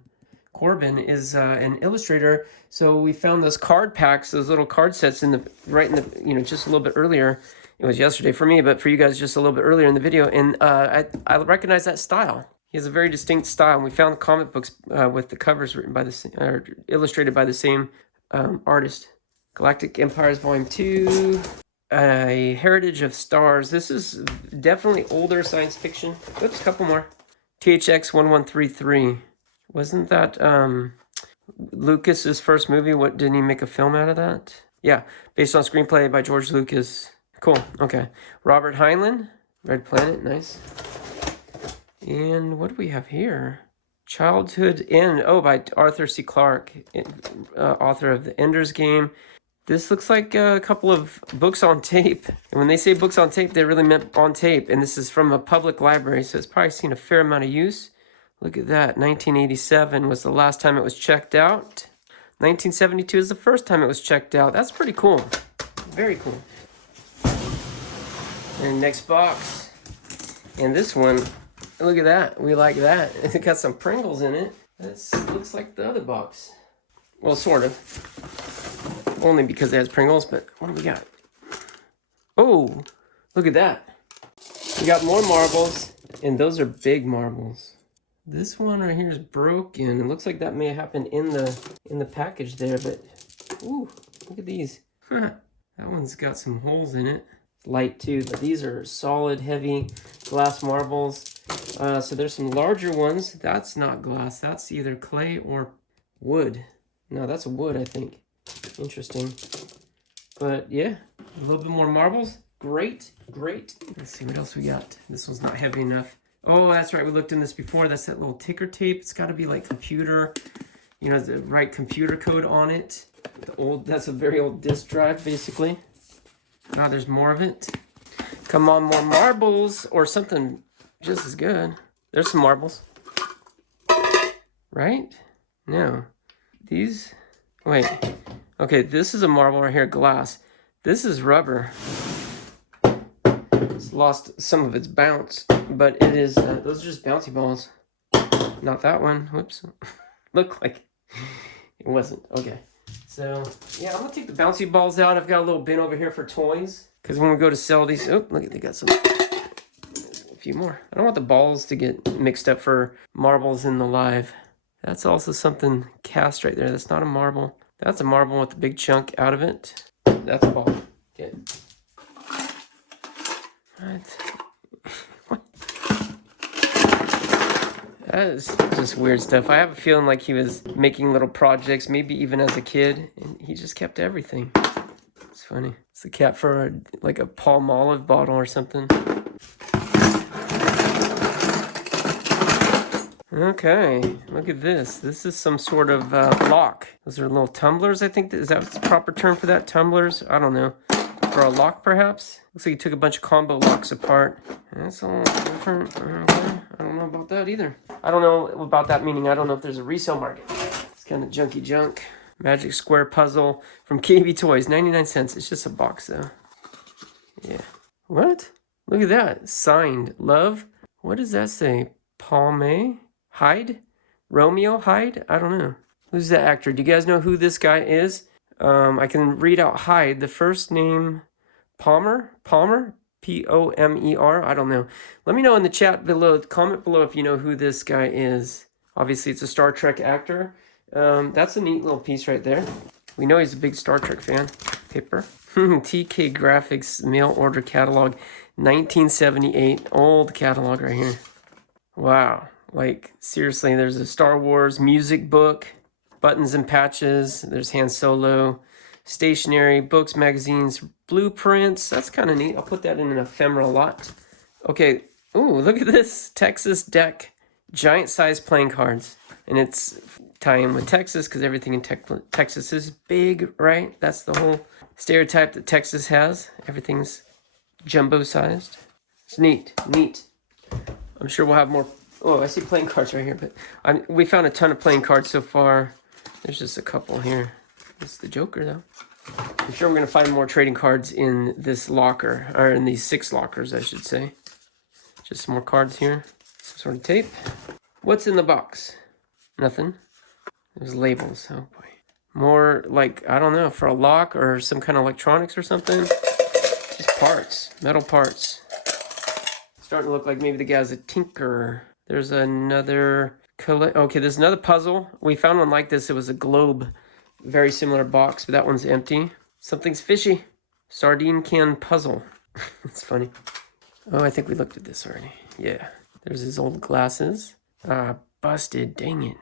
Corbin is an illustrator, so we found those card packs, those little card sets right in the, just a little bit earlier. It was yesterday for me, but for you guys just a little bit earlier in the video, and I recognize that style. He has a very distinct style, and we found comic books with the covers written by or illustrated by the same artist. Galactic Empires Volume 2, A Heritage of Stars. This is definitely older science fiction. Oops, a couple more. THX 1133. Wasn't that Lucas's first movie? What, didn't he make a film out of that? Yeah, based on screenplay by George Lucas. Cool, okay. Robert Heinlein, Red Planet, nice. And what do we have here? Childhood End, oh, by Arthur C. Clarke, author of The Ender's Game. This looks like a couple of books on tape. And when they say books on tape, they really meant on tape. And this is from a public library, so it's probably seen a fair amount of use. Look at that, 1987 was the last time it was checked out. 1972 is the first time it was checked out. That's pretty cool. Very cool. And next box. And this one, look at that. We like that. It got some Pringles in it. This looks like the other box. Well, sort of. Only because it has Pringles, but what do we got? Oh, look at that. We got more marbles, and those are big marbles. This one right here is broken. It looks like that may have happened in the package there, but ooh, look at these. That one's got some holes in it. It's light too, but these are solid, heavy glass marbles. So there's some larger ones. That's not glass. That's either clay or wood. No, that's wood, I think. Interesting. But yeah, a little bit more marbles. Great, great. Let's see what else we got. This one's not heavy enough. Oh, that's right. We looked in this before. That's that little ticker tape. It's got to be like computer, the right computer code on it. That's a very old disk drive, basically. Now there's more of it. Come on, more marbles or something just as good. There's some marbles. Right? No. These, wait. Okay, this is a marble right here, glass. This is rubber. It's lost some of its bounce, but it is, those are just bouncy balls. Not that one, whoops. Looked like it wasn't, okay. So, yeah, I'm gonna take the bouncy balls out. I've got a little bin over here for toys, because when we go to sell these, oh, look, they got some, a few more. I don't want the balls to get mixed up for marbles in the live. That's also something cast right there. That's not a marble. That's a marble with a big chunk out of it. That's a ball. Okay. What? That is just weird stuff. I have a feeling like he was making little projects, maybe even as a kid, and he just kept everything. It's funny. It's a cap for like a Palmolive bottle or something. Okay, look at this. This is some sort of lock. Those are little tumblers, I think. Is that the proper term for that? Tumblers? I don't know. For a lock, perhaps? Looks like you took a bunch of combo locks apart. That's a little different. Okay. I don't know about that either. I don't know about that, meaning I don't know if there's a resale market. It's kind of junky junk. Magic Square puzzle from KB Toys, 99 cents. It's just a box, though. Yeah. What? Look at that. Signed. Love. What does that say? Palme? Hyde? Romeo Hyde? I don't know. Who's the actor? Do you guys know who this guy is? I can read out Hyde. The first name, Palmer? P-O-M-E-R? I don't know. Let me know in the chat below. Comment below if you know who this guy is. Obviously, it's a Star Trek actor. That's a neat little piece right there. We know he's a big Star Trek fan. Paper. TK Graphics mail order catalog, 1978. Old catalog right here. Wow. Like, seriously, there's a Star Wars music book, buttons and patches. There's Han Solo, stationery, books, magazines, blueprints. That's kind of neat. I'll put that in an ephemera lot. Okay. Ooh, look at this. Texas deck. Giant size playing cards. And it's tying with Texas because everything in Texas is big, right? That's the whole stereotype that Texas has. Everything's jumbo sized. It's neat. Neat. I'm sure we'll have more. Oh, I see playing cards right here, but we found a ton of playing cards so far. There's just a couple here. It's the Joker, though. I'm sure we're going to find more trading cards in this locker, or in these 6 lockers, I should say. Just some more cards here. Some sort of tape. What's in the box? Nothing. There's labels. Oh, boy. More, like, I don't know, for a lock or some kind of electronics or something. Just parts. Metal parts. Starting to look like maybe the guy's a tinkerer. There's another, okay, there's another puzzle. We found one like this. It was a globe, very similar box, but that one's empty. Something's fishy. Sardine can puzzle. It's funny. Oh, I think we looked at this already. Yeah, there's his old glasses. Busted, dang it.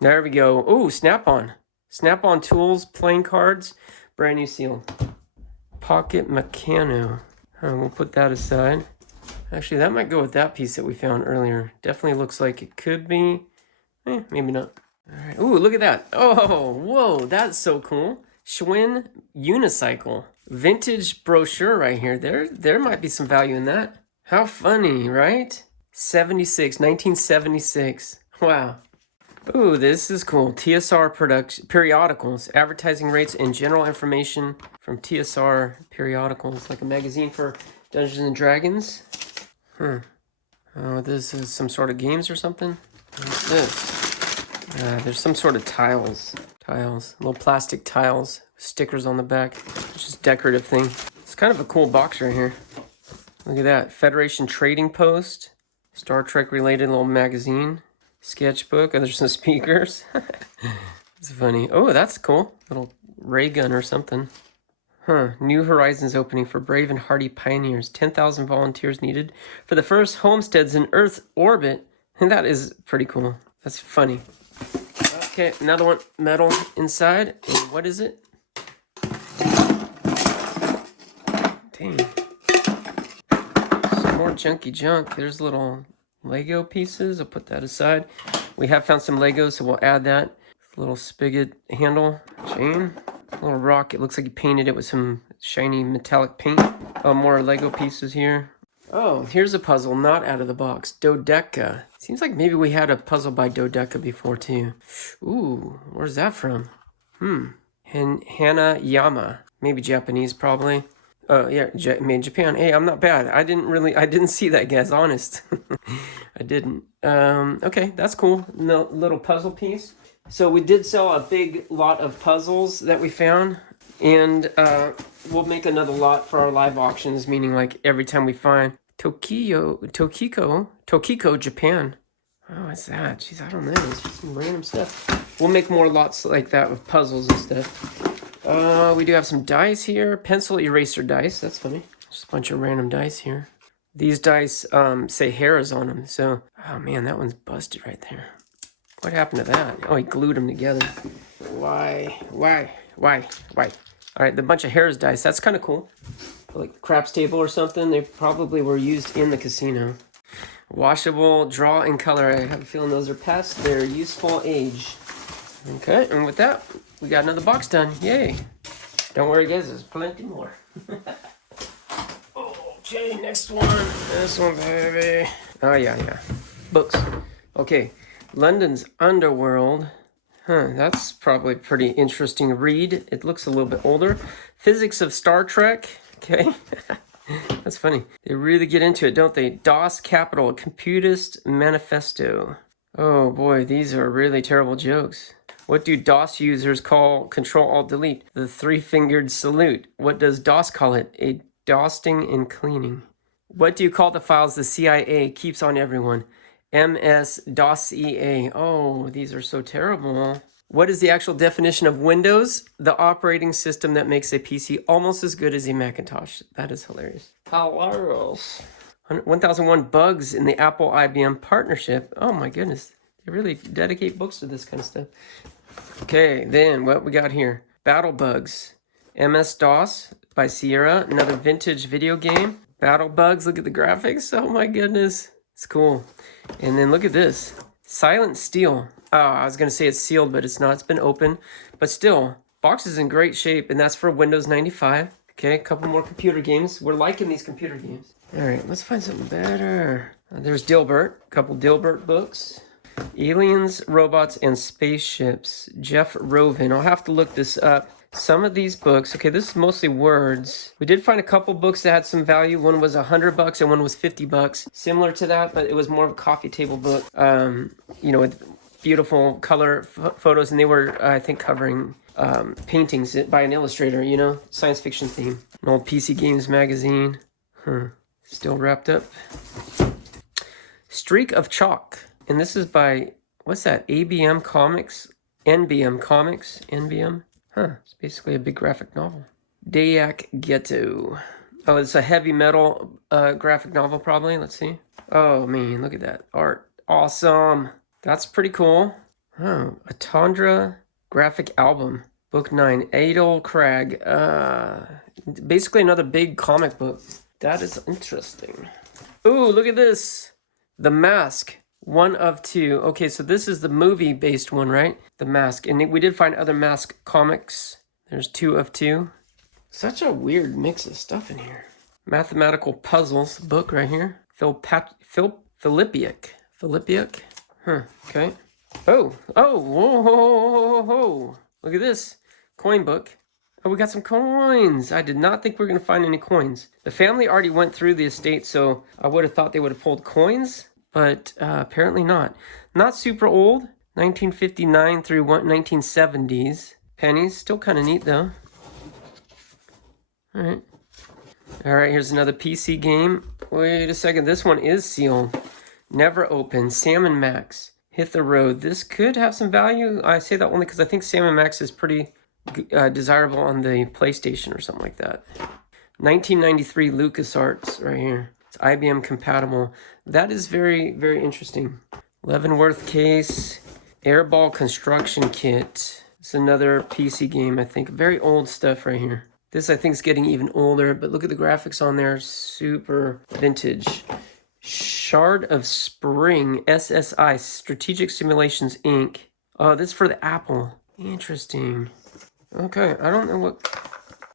There we go. Oh, Snap-on. Snap-on tools, playing cards, brand new seal. Pocket Meccano. We'll put that aside. Actually, that might go with that piece that we found earlier. Definitely looks like it could be. Maybe not. All right. Ooh, look at that. Oh, whoa, that's so cool. Schwinn unicycle. Vintage brochure right here. There might be some value in that. How funny, right? 1976. Wow. Ooh, this is cool. TSR periodicals, advertising rates, and general information from TSR periodicals, like a magazine for Dungeons and Dragons. Oh, this is some sort of games or something. What's this? There's some sort of tiles. Little plastic tiles, stickers on the back. It's just a decorative thing. It's kind of a cool box right here. Look at that. Federation Trading Post. Star Trek related little magazine. Sketchbook. Oh, there's some speakers. It's funny. Oh, that's cool. Little ray gun or something. New Horizons opening for brave and hardy pioneers. 10,000 volunteers needed for the first homesteads in Earth orbit. And that is pretty cool. That's funny. Okay, another one. Metal inside. And what is it? Dang. Some more junky junk. There's little Lego pieces. I'll put that aside. We have found some Legos, so we'll add that. Little spigot handle. Chain. A little rock. It looks like he painted it with some shiny metallic paint. More Lego pieces here. Oh, here's a puzzle not out of the box. Dodeca. Seems like maybe we had a puzzle by Dodeca before too. Ooh, where's that from? Hanayama. Maybe Japanese probably. Yeah, made in Japan. Hey, I'm not bad. I didn't see that, guys. Honest. I didn't. Okay, that's cool. Little puzzle piece. So we did sell a big lot of puzzles that we found, and we'll make another lot for our live auctions, meaning like every time we find Tokiko, Japan. Oh, what's that? Jeez, I don't know. It's just some random stuff. We'll make more lots like that with puzzles and stuff. We do have some dice here. Pencil eraser dice. That's funny. Just a bunch of random dice here. These dice say hairs on them. So, oh man, that one's busted right there. What happened to that? Oh, he glued them together. Why? All right, the bunch of hairs dice. That's kind of cool. Like craps table or something. They probably were used in the casino. Washable, draw, and color. I have a feeling those are past their useful age. Okay, and with that, we got another box done. Yay. Don't worry, guys. There's plenty more. Okay, next one. This one, baby. Oh, yeah. Books. Okay, London's Underworld. That's probably a pretty interesting read. It looks a little bit older. Physics of Star Trek. Okay. That's funny. They really get into it, don't they? DOS Capital, Computist Manifesto. Oh boy, these are really terrible jokes. What do DOS users call Control-Alt-Delete? The three-fingered salute. What does DOS call it? A dosting and cleaning. What do you call the files the CIA keeps on everyone? MS-DOS-EA. Oh, these are so terrible. What is the actual definition of Windows? The operating system that makes a PC almost as good as a Macintosh. That is hilarious. Hilarious. 1001 bugs in the Apple-IBM partnership. Oh my goodness. They really dedicate books to this kind of stuff. Okay, then what we got here? Battle Bugs. MS-DOS by Sierra. Another vintage video game. Battle Bugs. Look at the graphics. Oh my goodness. It's cool. And then look at this. Silent Steel. Oh, I was going to say it's sealed, but it's not. It's been open. But still, box is in great shape, and that's for Windows 95. Okay, a couple more computer games. We're liking these computer games. All right, let's find something better. There's Dilbert. A couple Dilbert books. Aliens, Robots, and Spaceships. Jeff Rovin. I'll have to look this up. Some of these books, okay, this is mostly words. We did find a couple books that had some value. One was $100 and one was $50. Similar to that, but it was more of a coffee table book. You know, with beautiful color photos, and they were, I think, covering paintings by an illustrator, you know, science fiction theme. An old PC Games magazine. Still wrapped up. Streak of Chalk. And this is by, what's that? ABM Comics? NBM Comics? NBM? It's basically a big graphic novel. Dayak Ghetto. Oh, it's a heavy metal graphic novel, probably. Let's see. Oh, man, look at that art. Awesome. That's pretty cool. Oh, a Tundra graphic album. Book 9. Adol Crag. Basically another big comic book. That is interesting. Ooh, look at this. The Mask. 1 of 2. Okay, so this is the movie-based one, right? The Mask. And we did find other Mask comics. There's 2 of 2. Such a weird mix of stuff in here. Mathematical Puzzles book right here. Philippic. Okay. Oh, whoa. Look at this. Coin book. Oh, we got some coins. I did not think we were going to find any coins. The family already went through the estate, so I would have thought they would have pulled coins. But apparently not. Not super old. 1959 through 1970s. Pennies. Still kind of neat, though. All right, here's another PC game. Wait a second. This one is sealed. Never opened. Sam & Max. Hit the Road. This could have some value. I say that only because I think Sam & Max is pretty desirable on the PlayStation or something like that. 1993 LucasArts right here. It's IBM compatible. That is very, very interesting. Leavenworth case. Airball construction kit. It's another PC game, I think. Very old stuff right here. This, I think, is getting even older, but look at the graphics on there. Super vintage. Shard of Spring. SSI. Strategic Simulations, Inc. Oh, this is for the Apple. Interesting. Okay, I don't know what...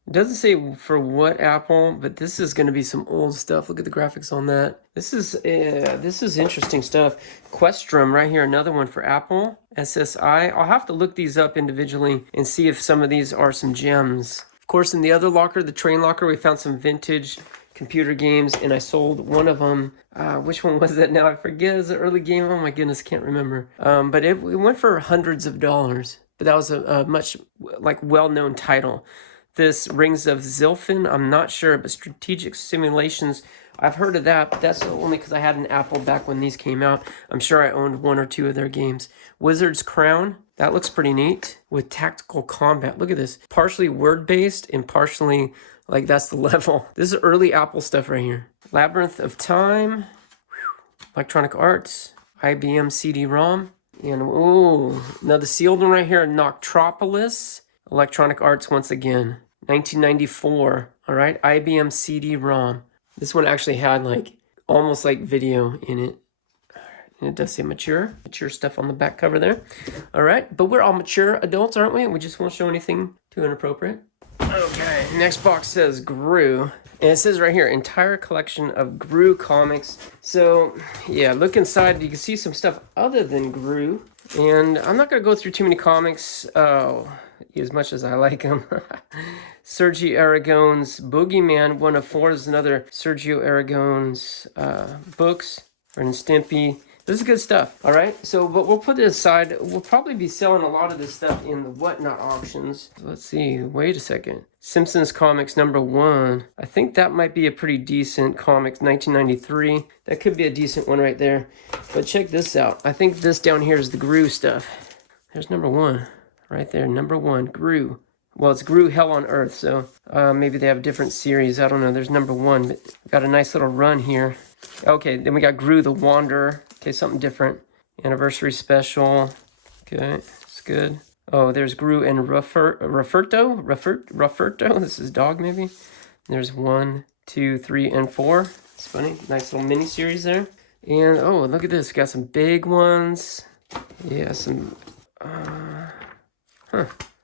It doesn't say for what Apple, but this is going to be some old stuff. Look at the graphics on that. This is interesting stuff. Questrum right here, another one for Apple. SSI. I'll have to look these up individually and see if some of these are some gems. Of course, in the other locker, the train locker, we found some vintage computer games, and I sold one of them. Which one was that now? I forget. It was an early game. Oh my goodness, can't remember. But it went for hundreds of dollars. But that was a much well-known title. This Rings of Zilfin, I'm not sure, but Strategic Simulations I've heard of that, but that's only because I had an Apple back when these came out. I'm sure I owned 1 or 2 of their games. Wizard's Crown. That looks pretty neat. With tactical combat. Look at this. Partially word-based and partially, like, that's the level. This is early Apple stuff right here. Labyrinth of Time. Electronic Arts. IBM CD-ROM. And, ooh, now the sealed one right here, Noctropolis. Electronic Arts once again. 1994. All right, IBM CD-ROM. This one actually had like almost like video in it. And it does say mature stuff on the back cover there. All right, but we're all mature adults, aren't we? We just won't show anything too inappropriate. Okay, next box says Gru. And it says right here, entire collection of Gru comics. So yeah, look inside, you can see some stuff other than Gru. And I'm not gonna go through too many comics as much as I like them. Sergio Aragon's Boogeyman, 1 of 4. This is another Sergio Aragon's books. Ren and Stimpy. This is good stuff, all right? So, but we'll put this aside. We'll probably be selling a lot of this stuff in the Whatnot auctions. Let's see. Wait a second. Simpsons Comics #1. I think that might be a pretty decent comics, 1993. That could be a decent one right there. But check this out. I think this down here is the Gru stuff. There's #1. Right there, #1, Gru. Well, it's Gru Hell on Earth, so maybe they have a different series. I don't know. There's #1, but we've got a nice little run here. Okay, then we got Gru the Wanderer. Okay, something different. Anniversary special. Okay, it's good. Oh, there's Gru and Rufferto. This is dog, maybe. There's 1, 2, 3, and 4. It's funny. Nice little mini series there. And oh, look at this. Got some big ones. Yeah, some.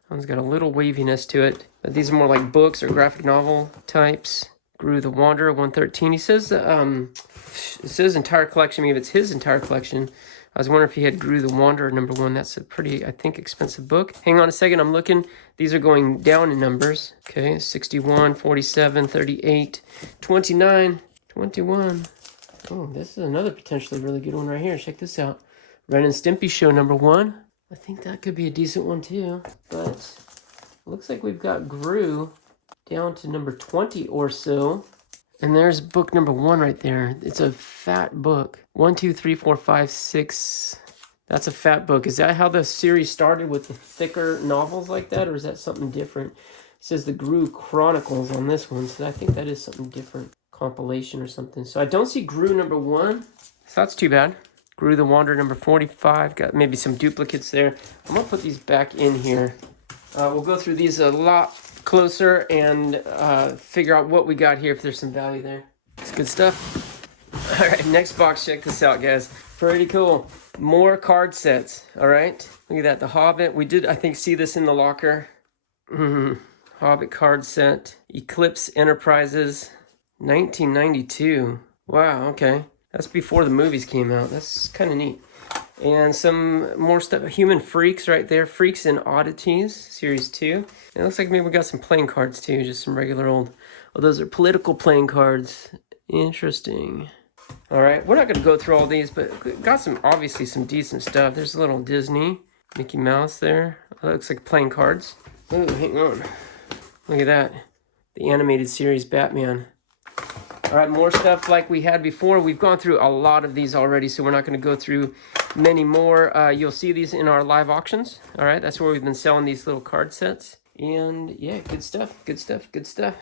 One's got a little waviness to it. But these are more like books or graphic novel types. Gru the Wanderer, 113. He says, it says entire collection. Maybe it's his entire collection. I was wondering if he had Gru the Wanderer #1. That's a pretty, I think, expensive book. Hang on a second. I'm looking. These are going down in numbers. Okay, 61, 47, 38, 29, 21. Oh, this is another potentially really good one right here. Check this out. Ren and Stimpy Show #1. I think that could be a decent one too. But looks like we've got Gru down to #20 or so. And there's book #1 right there. It's a fat book. 1, 2, 3, 4, 5, 6. That's a fat book. Is that how the series started, with the thicker novels like that? Or is that something different? It says the Gru Chronicles on this one. So I think that is something different. Compilation or something. So I don't see Gru #1. So that's too bad. Gru the Wanderer #45. Got maybe some duplicates there. I'm going to put these back in here. We'll go through these a lot closer and figure out what we got here, if there's some value there. It's good stuff. All right, next box. Check this out, guys. Pretty cool. More card sets. All right. Look at that. The Hobbit. We did, I think, see this in the locker. Hobbit card set. Eclipse Enterprises. 1992. Wow, okay. That's before the movies came out. That's kind of neat. And some more stuff. Human Freaks right there. Freaks and Oddities, Series 2. It looks like maybe we got some playing cards too. Just some regular old... Oh, those are political playing cards. Interesting. All right. We're not going to go through all these, but got some, obviously, some decent stuff. There's a little Disney. Mickey Mouse there. That looks like playing cards. Oh, hang on. Look at that. The animated series Batman. All right, more stuff like we had before. We've gone through a lot of these already, so we're not going to go through many more. You'll see these in our live auctions. All right, that's where we've been selling these little card sets. And yeah, good stuff, good stuff, good stuff.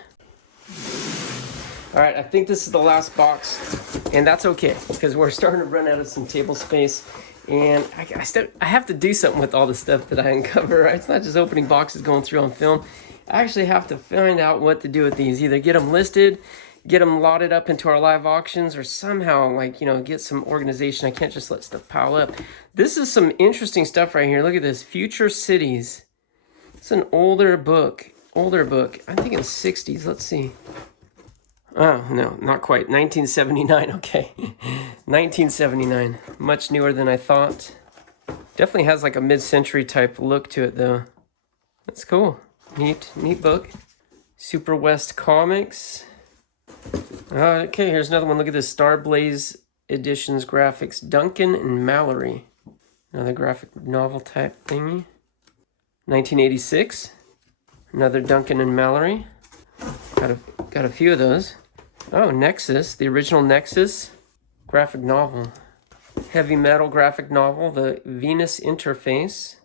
All right, I think this is the last box, and that's okay, because we're starting to run out of some table space. And I have to do something with all the stuff that I uncover. Right? It's not just opening boxes, going through on film. I actually have to find out what to do with these. Either get them listed, get them lotted up into our live auctions, or somehow, like, you know, get some organization. I can't just let stuff pile up. This is some interesting stuff right here. Look at this. Future Cities. It's an older book. I think it's 60s. Let's see. Oh, no, not quite. 1979. Okay. 1979. Much newer than I thought. Definitely has like a mid-century type look to it, though. That's cool. Neat book. Super West Comics. Okay, here's another one. Look at this. Star Blaze Editions graphics. Duncan and Mallory. Another graphic novel type thingy. 1986. Another Duncan and Mallory. Got a few of those. Oh, Nexus, the original Nexus graphic novel. Heavy metal graphic novel, the Venus Interface.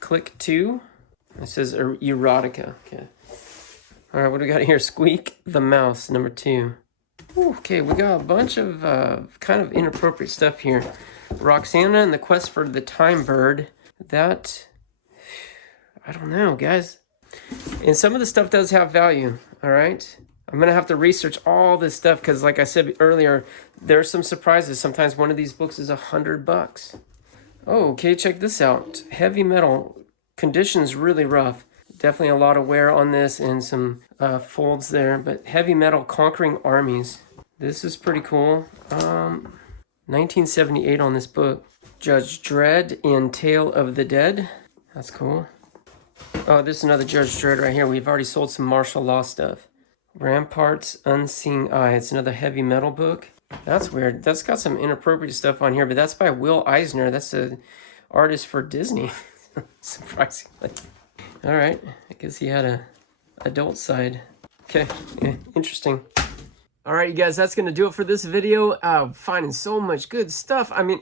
Click 2. It says erotica. Okay. All right, what do we got here? Squeak the Mouse, number 2. Ooh, okay, we got a bunch of kind of inappropriate stuff here. Roxana and the Quest for the Time Bird. That, I don't know, guys. And some of the stuff does have value, all right? I'm going to have to research all this stuff because, like I said earlier, there are some surprises. Sometimes one of these books is $100. Oh, okay, check this out. Heavy metal. Conditions really rough. Definitely a lot of wear on this and some folds there. But Heavy Metal Conquering Armies. This is pretty cool. 1978 on this book. Judge Dredd in Tale of the Dead. That's cool. Oh, this is another Judge Dredd right here. We've already sold some martial law stuff. Rampart's Unseen Eye. It's another heavy metal book. That's weird. That's got some inappropriate stuff on here, but that's by Will Eisner. That's an artist for Disney. Surprisingly. All right. I guess he had a adult side. Okay. Yeah, interesting. All right, you guys, that's going to do it for this video. Finding so much good stuff. I mean,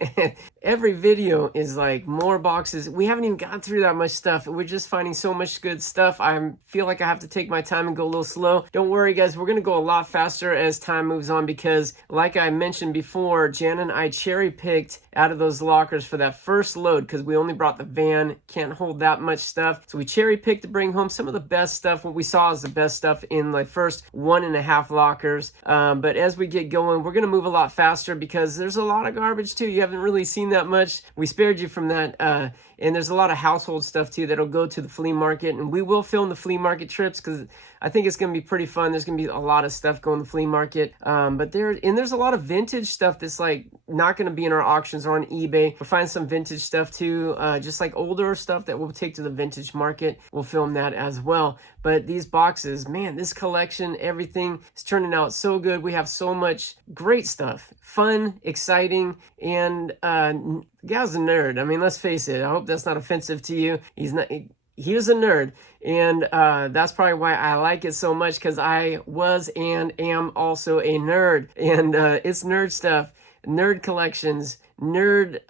every video is like more boxes. We haven't even gotten through that much stuff. We're just finding so much good stuff. I feel like I have to take my time and go a little slow. Don't worry, guys. We're going to go a lot faster as time moves on because, like I mentioned before, Jan and I cherry-picked out of those lockers for that first load because we only brought the van. Can't hold that much stuff. So we cherry-picked to bring home some of the best stuff. What we saw is the best stuff in the first 1.5 lockers. But as we get going, we're going to move a lot faster because there's a lot of garbage too. You haven't really seen that much. We spared you from that. And there's a lot of household stuff too that'll go to the flea market. And we will film the flea market trips because I think it's going to be pretty fun. There's going to be a lot of stuff going to the flea market. But there's a lot of vintage stuff that's like not going to be in our auctions or on eBay. We'll find some vintage stuff too, just like older stuff that we'll take to the vintage market. We'll film that as well. But these boxes, man, this collection, everything is turning out so good. We have so much great stuff. Fun, exciting, and Gal's a nerd. I mean, let's face it. I hope that's not offensive to you. He's not. He is a nerd, and that's probably why I like it so much because I was and am also a nerd, and it's nerd stuff, nerd collections, nerd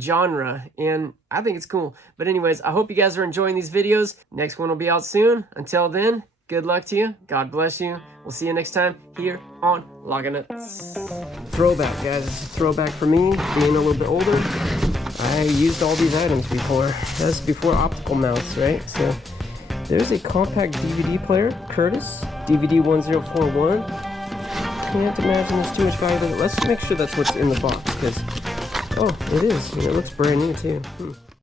genre, and I think it's cool. But anyways, I hope you guys are enjoying these videos. Next one will be out soon. Until then, good luck to you. God bless you. We'll see you next time here on Locking Nuts. Throwback, guys. This is a throwback for me, being a little bit older. I used all these items before. That's before optical mouse, right? So there's a compact DVD player, Curtis, DVD 1041. Can't imagine it's too much value. Let's make sure that's what's in the box, because, oh, it is. And it looks brand new, too.